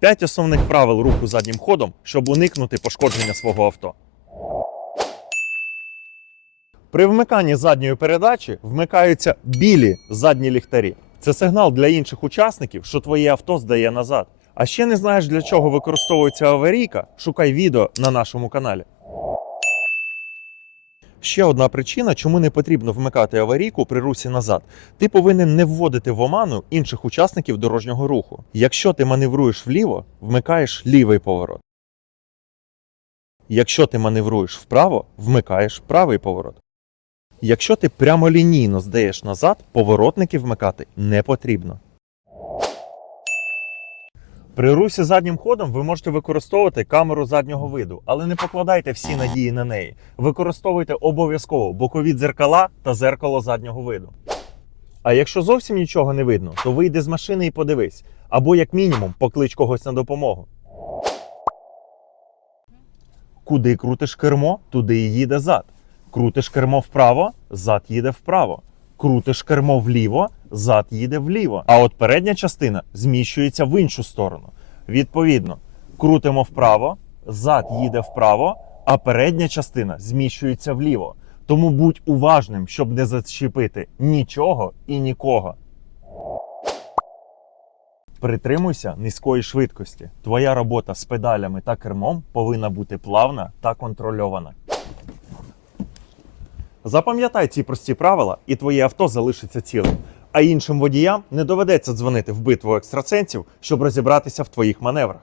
П'ять основних правил руху заднім ходом, щоб уникнути пошкодження свого авто. При вмиканні задньої передачі вмикаються білі задні ліхтарі. Це сигнал для інших учасників, що твоє авто здає назад. А ще не знаєш, для чого використовується аварійка? Шукай відео на нашому каналі. Ще одна причина, чому не потрібно вмикати аварійку при русі назад. Ти повинен не вводити в оману інших учасників дорожнього руху. Якщо ти маневруєш вліво, вмикаєш лівий поворот. Якщо ти маневруєш вправо, вмикаєш правий поворот. Якщо ти прямолінійно здаєш назад, поворотники вмикати не потрібно. При русі заднім ходом ви можете використовувати камеру заднього виду, але не покладайте всі надії на неї. Використовуйте обов'язково бокові дзеркала та зеркало заднього виду. А якщо зовсім нічого не видно, то вийди з машини і подивись, або як мінімум поклич когось на допомогу. Куди крутиш кермо, туди і їде зад. Крутиш кермо вправо, зад їде вправо. Крутиш кермо вліво, зад їде вліво. А от передня частина зміщується в іншу сторону. Відповідно, крутимо вправо, зад їде вправо, а передня частина зміщується вліво. Тому будь уважним, щоб не зачепити нічого і нікого. Притримуйся низької швидкості. Твоя робота з педалями та кермом повинна бути плавна та контрольована. Запам'ятай ці прості правила, і твоє авто залишиться цілим. А іншим водіям не доведеться дзвонити в битву екстрасенсів, щоб розібратися в твоїх маневрах.